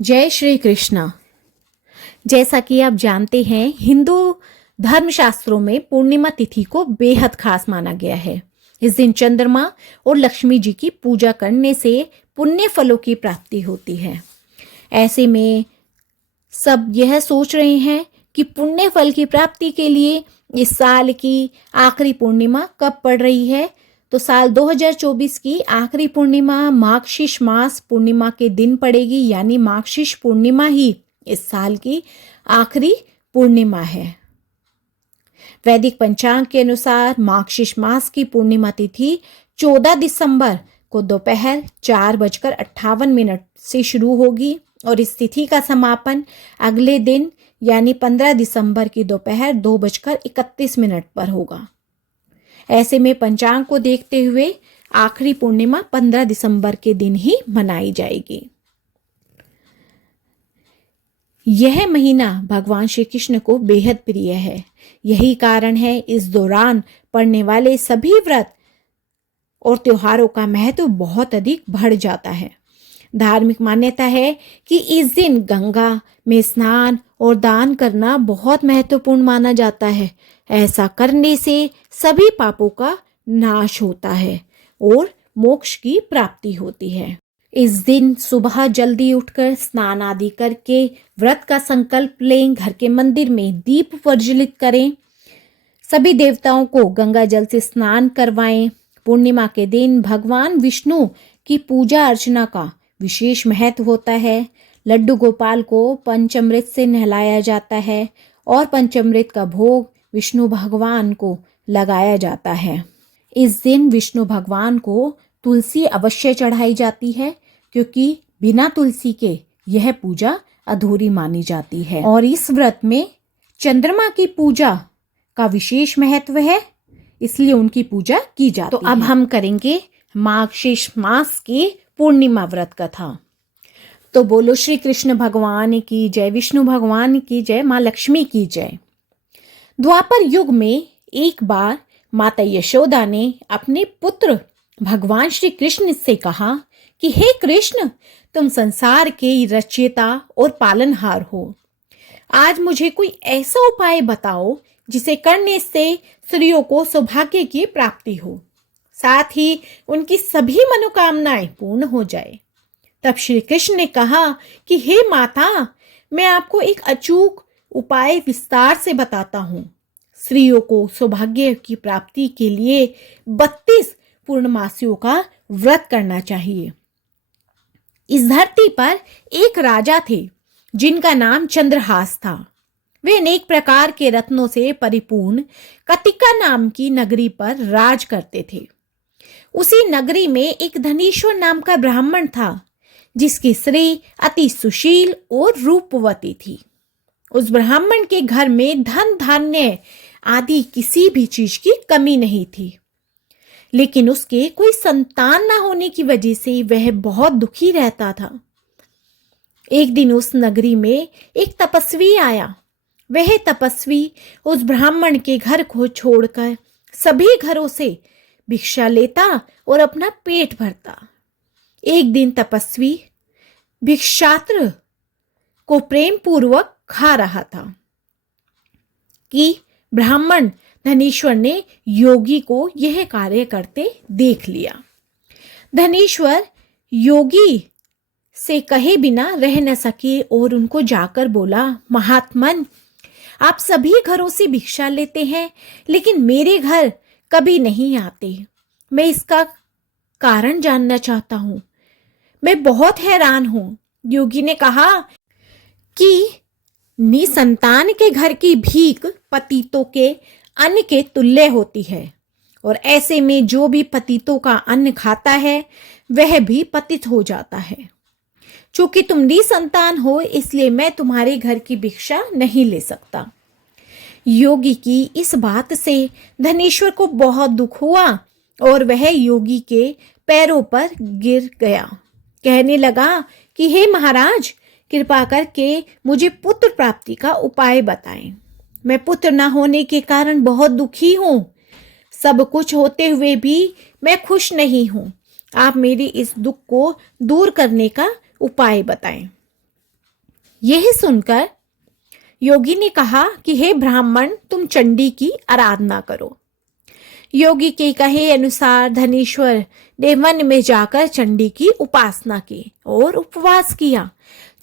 जय श्री कृष्ण। जैसा कि आप जानते हैं, हिंदू धर्मशास्त्रों में पूर्णिमा तिथि को बेहद खास माना गया है। इस दिन चंद्रमा और लक्ष्मी जी की पूजा करने से पुण्य फलों की प्राप्ति होती है। ऐसे में सब यह सोच रहे हैं कि पुण्य फल की प्राप्ति के लिए इस साल की आखिरी पूर्णिमा कब पड़ रही है। तो साल 2024 की आखिरी पूर्णिमा माघशीष मास पूर्णिमा के दिन पड़ेगी, यानी माघशीष पूर्णिमा ही इस साल की आखिरी पूर्णिमा है। वैदिक पंचांग के अनुसार माघशीष मास की पूर्णिमा तिथि 14 दिसंबर को दोपहर 4:58 से शुरू होगी और इस तिथि का समापन अगले दिन यानी 15 दिसंबर की दोपहर 2:31 पर होगा। ऐसे में पंचांग को देखते हुए आखिरी पूर्णिमा 15 दिसंबर के दिन ही मनाई जाएगी। यह महीना भगवान श्री कृष्ण को बेहद प्रिय है। यही कारण है इस दौरान पड़ने वाले सभी व्रत और त्योहारों का महत्व बहुत अधिक बढ़ जाता है। धार्मिक मान्यता है कि इस दिन गंगा में स्नान और दान करना बहुत महत्वपूर्ण माना जाता है। ऐसा करने से सभी पापों का नाश होता है और मोक्ष की प्राप्ति होती है। इस दिन सुबह जल्दी उठकर स्नान आदि करके व्रत का संकल्प लें, घर के मंदिर में दीप प्रज्वलित करें, सभी देवताओं को गंगा जल से स्नान करवाएं। पूर्णिमा के दिन भगवान विष्णु की पूजा अर्चना का विशेष महत्व होता है। लड्डू गोपाल को पंचामृत से नहलाया जाता है और पंचामृत का भोग विष्णु भगवान को लगाया जाता है। इस दिन विष्णु भगवान को तुलसी अवश्य चढ़ाई जाती है, क्योंकि बिना तुलसी के यह पूजा अधूरी मानी जाती है। और इस व्रत में चंद्रमा की पूजा का विशेष महत्व है, इसलिए उनकी पूजा की जाती है। तो अब हम करेंगे माघशीष मास की पूर्णिमा व्रत कथा। तो बोलो श्री कृष्ण भगवान की जय, विष्णु भगवान की जय, माँ लक्ष्मी की जय। द्वापर युग में एक बार माता यशोदा ने अपने पुत्र भगवान श्री कृष्ण से कहा कि हे कृष्ण, तुम संसार के रचयिता और पालनहार हो। आज मुझे कोई ऐसा उपाय बताओ जिसे करने से स्त्रियों को सौभाग्य की प्राप्ति हो, साथ ही उनकी सभी मनोकामनाएं पूर्ण हो जाए। तब श्री कृष्ण ने कहा कि हे माता, मैं आपको एक अचूक उपाय विस्तार से बताता हूँ। स्त्रियों को सौभाग्य की प्राप्ति के लिए 32 पूर्णमासियों का व्रत करना चाहिए। इस धरती पर एक राजा थे जिनका नाम चंद्रहास था। वे अनेक प्रकार के रत्नों से परिपूर्ण कतिका नाम की नगरी पर राज करते थे। उसी नगरी में एक धनीश्वर नाम का ब्राह्मण था, जिसकी स्त्री अति सुशील और रूपवती थी। उस ब्राह्मण के घर में धन धान्य आदि किसी भी चीज की कमी नहीं थी, लेकिन उसके कोई संतान न होने की वजह से वह बहुत दुखी रहता था। एक दिन उस नगरी में एक तपस्वी आया। वह तपस्वी उस ब्राह्मण के घर को छोड़कर सभी घरों से भिक्षा लेता और अपना पेट भरता। एक दिन तपस्वी भिक्षात्र को प्रेम पूर्वक खा रहा था कि ब्राह्मण धनीश्वर ने योगी को यह कार्य करते देख लिया। धनीश्वर योगी से कहे बिना रह न सके और उनको जाकर बोला, महात्मन, आप सभी घरों से भिक्षा लेते हैं, लेकिन मेरे घर कभी नहीं आते। मैं इसका कारण जानना चाहता हूं। मैं बहुत हैरान हूं। योगी ने कहा कि निसंतान के घर की भीख पतितों के अन्न के तुल्य होती है, और ऐसे में जो भी पतितों का अन्न खाता है वह भी पतित हो जाता है। चूंकि तुम निसंतान हो, इसलिए मैं तुम्हारे घर की भिक्षा नहीं ले सकता। योगी की इस बात से धनेश्वर को बहुत दुख हुआ और वह योगी के पैरों पर गिर गया। कहने लगा कि हे महाराज, कृपा करके मुझे पुत्र प्राप्ति का उपाय बताएं। मैं पुत्र न होने के कारण बहुत दुखी हूँ। सब कुछ होते हुए भी मैं खुश नहीं हूँ। आप मेरे इस दुख को दूर करने का उपाय बताएं। यह सुनकर योगी ने कहा कि हे ब्राह्मण, तुम चंडी की आराधना करो। योगी के कहे अनुसार धनेश्वर ने वन में जाकर चंडी की उपासना की और उपवास किया।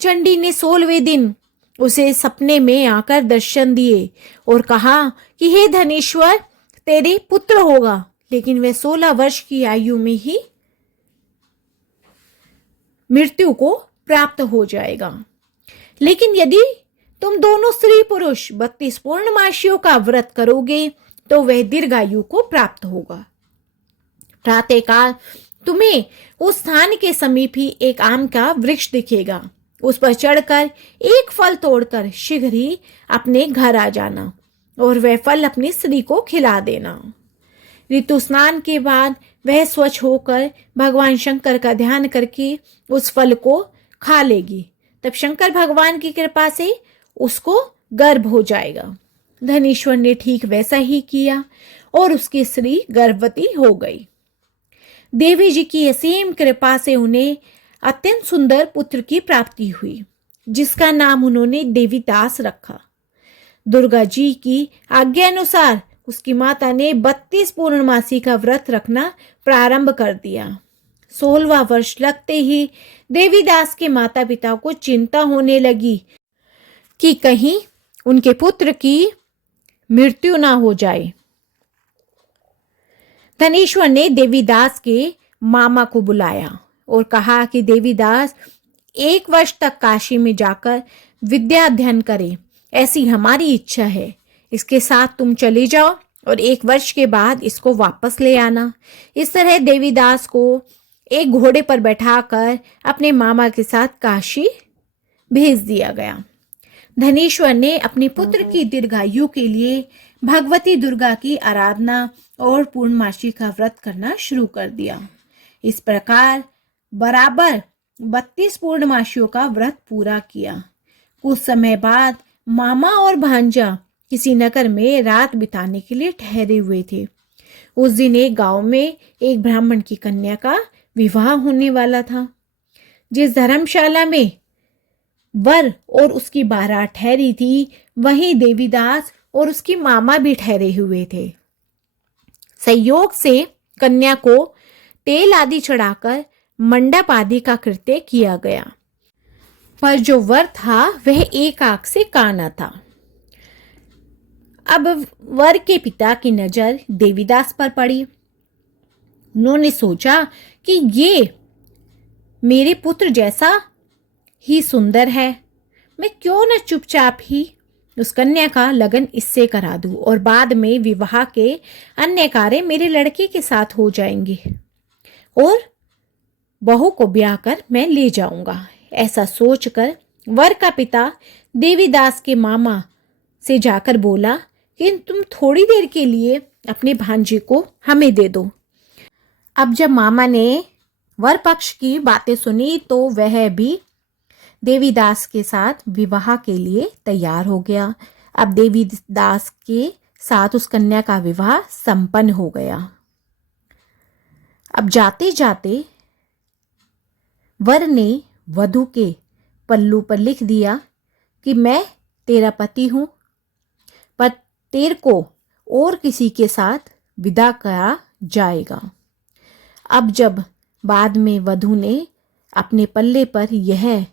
चंडी ने 16वें दिन उसे सपने में आकर दर्शन दिए और कहा कि हे धनेश्वर, तेरे पुत्र होगा, लेकिन वह 16 वर्ष की आयु में ही मृत्यु को प्राप्त हो जाएगा। लेकिन यदि तुम दोनों स्त्री पुरुष 32 पूर्णमासियों का व्रत करोगे तो वह दीर्घायु को प्राप्त होगा। प्रातःकाल तुम्हें उस स्थान के समीप ही एक आम का वृक्ष दिखेगा। उस पर चढ़कर एक फल तोड़कर शीघ्र ही अपने घर आ जाना और वह फल अपनी स्त्री को खिला देना। ऋतु स्नान के बाद वह स्वच्छ होकर भगवान शंकर का ध्यान करके उस फल को खा लेगी। तब शंकर भगवान की कृपा से उसको गर्भ हो जाएगा। धनेश्वर ने ठीक वैसा ही किया और उसकी स्त्री गर्भवती हो गई। देवी जी की असीम कृपा से उन्हें अत्यंत सुंदर पुत्र की प्राप्ति हुई, जिसका नाम उन्होंने देवीदास रखा। दुर्गा जी की आज्ञा अनुसार उसकी माता ने 32 पूर्णमासी का व्रत रखना प्रारंभ कर दिया। 16वां वर्ष लगते ही देवीदास के माता पिता को चिंता होने लगी कि कहीं उनके पुत्र की मृत्यु ना हो जाए। धनेश्वर ने देवीदास के मामा को बुलाया और कहा कि देवीदास 1 वर्ष तक काशी में जाकर विद्या अध्ययन करे, ऐसी हमारी इच्छा है। इसके साथ तुम चले जाओ और 1 वर्ष के बाद इसको वापस ले आना। इस तरह देवीदास को एक घोड़े पर बैठाकर अपने मामा के साथ काशी भेज दिया गया। धनेश्वर ने अपने पुत्र की दीर्घायु के लिए भगवती दुर्गा की आराधना और पूर्णमासी का व्रत करना शुरू कर दिया। इस प्रकार बराबर 32 पूर्णमासियों का व्रत पूरा किया। कुछ समय बाद मामा और भांजा किसी नगर में रात बिताने के लिए ठहरे हुए थे। उस दिन एक गांव में एक ब्राह्मण की कन्या का विवाह होने वाला था। जिस धर्मशाला में वर और उसकी बारात ठहरी थी, वहीं देवीदास और उसकी मामा भी ठहरे हुए थे। संयोग से कन्या को तेल आदि चढ़ाकर मंडप आदि का कृत्य किया गया, पर जो वर था वह एक आंख से काना था। अब वर के पिता की नजर देवीदास पर पड़ी। उन्होंने सोचा कि ये मेरे पुत्र जैसा ही सुंदर है, मैं क्यों न चुपचाप ही उस कन्या का लगन इससे करा दूं और बाद में विवाह के अन्य कार्य मेरे लड़के के साथ हो जाएंगे और बहू को ब्याह कर मैं ले जाऊंगा। ऐसा सोचकर वर का पिता देवीदास के मामा से जाकर बोला कि तुम थोड़ी देर के लिए अपने भांजे को हमें दे दो। अब जब मामा ने वर पक्ष की बातें सुनी तो वह भी देवीदास के साथ विवाह के लिए तैयार हो गया। अब देवीदास के साथ उस कन्या का विवाह संपन्न हो गया। अब जाते जाते वर ने वधू के पल्लू पर लिख दिया कि मैं तेरा पति हूं, पर तेरे को और किसी के साथ विदा करा जाएगा। अब जब बाद में वधू ने अपने पल्ले पर यह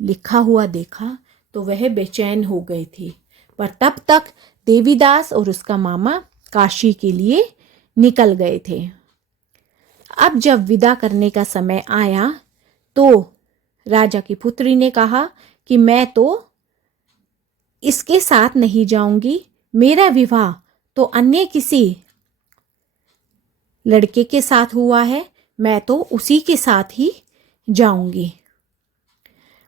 लिखा हुआ देखा तो वह बेचैन हो गई थी, पर तब तक देवीदास और उसका मामा काशी के लिए निकल गए थे। अब जब विदा करने का समय आया तो राजा की पुत्री ने कहा कि मैं तो इसके साथ नहीं जाऊंगी, मेरा विवाह तो अन्य किसी लड़के के साथ हुआ है, मैं तो उसी के साथ ही जाऊंगी।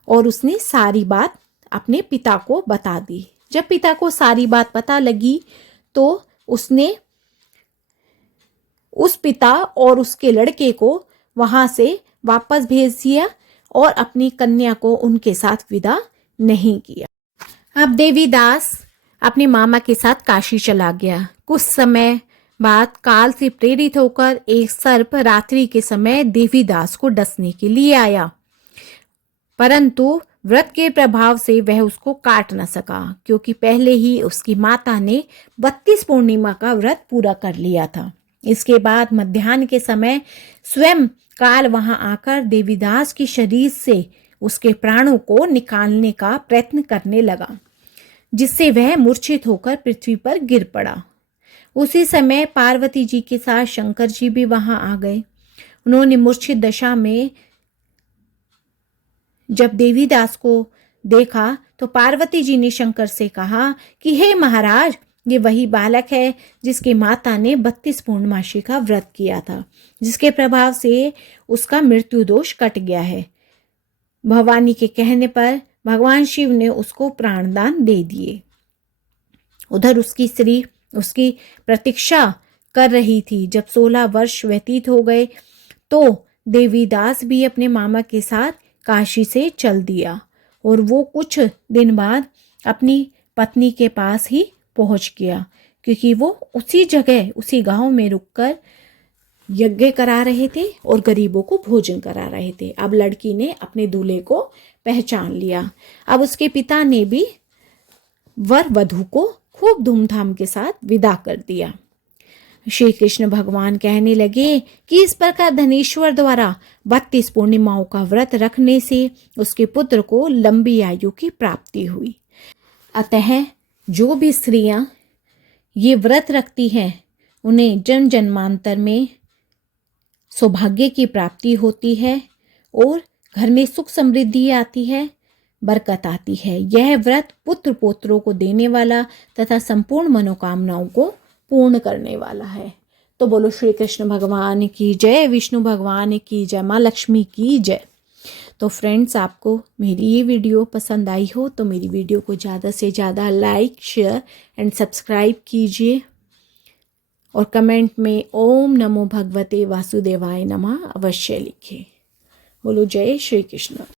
और उसने सारी बात अपने पिता को बता दी। जब पिता को सारी बात पता लगी तो उसने उस पिता और उसके लड़के को वहां से वापस भेज दिया और अपनी कन्या को उनके साथ विदा नहीं किया। अब देवीदास अपने मामा के साथ काशी चला गया। कुछ समय बाद काल से प्रेरित होकर एक सर्प रात्रि के समय देवीदास को डसने के लिए आया, परंतु व्रत के प्रभाव से वह उसको काट न सका, क्योंकि पहले ही उसकी माता ने 32 पूर्णिमा का व्रत पूरा कर लिया था। इसके बाद मध्याह्न के समय स्वयं काल वहां आकर देवीदास की शरीर से उसके प्राणों को निकालने का प्रयत्न करने लगा, जिससे वह मूर्छित होकर पृथ्वी पर गिर पड़ा। उसी समय पार्वती जी के साथ शंकर जी भी वहां आ गए। उन्होंने मूर्छित दशा में जब देवीदास को देखा तो पार्वती जी ने शंकर से कहा कि हे महाराज, ये वही बालक है जिसकी माता ने 32 पूर्णमासी का व्रत किया था, जिसके प्रभाव से उसका मृत्यु दोष कट गया है। भवानी के कहने पर भगवान शिव ने उसको प्राणदान दे दिए। उधर उसकी स्त्री उसकी प्रतीक्षा कर रही थी। जब 16 वर्ष व्यतीत हो गए तो देवीदास भी अपने मामा के साथ काशी से चल दिया और वो कुछ दिन बाद अपनी पत्नी के पास ही पहुंच गया, क्योंकि वो उसी जगह उसी गांव में रुककर यज्ञ करा रहे थे और गरीबों को भोजन करा रहे थे। अब लड़की ने अपने दूल्हे को पहचान लिया। अब उसके पिता ने भी वर वधू को खूब धूमधाम के साथ विदा कर दिया। श्री कृष्ण भगवान कहने लगे कि इस प्रकार धनेश्वर द्वारा 32 पूर्णिमाओं का व्रत रखने से उसके पुत्र को लंबी आयु की प्राप्ति हुई। अतः जो भी स्त्रियां ये व्रत रखती हैं उन्हें जन्म जन्मांतर में सौभाग्य की प्राप्ति होती है और घर में सुख समृद्धि आती है, बरकत आती है। यह व्रत पुत्र पोत्रों को देने वाला तथा संपूर्ण मनोकामनाओं को पूर्ण करने वाला है। तो बोलो श्री कृष्ण भगवान की जय, विष्णु भगवान की जय, माँ लक्ष्मी की जय। तो फ्रेंड्स, आपको मेरी ये वीडियो पसंद आई हो तो मेरी वीडियो को ज़्यादा से ज़्यादा लाइक, शेयर एंड सब्सक्राइब कीजिए और कमेंट में ओम नमो भगवते वासुदेवाय नमः अवश्य लिखें। बोलो जय श्री कृष्ण।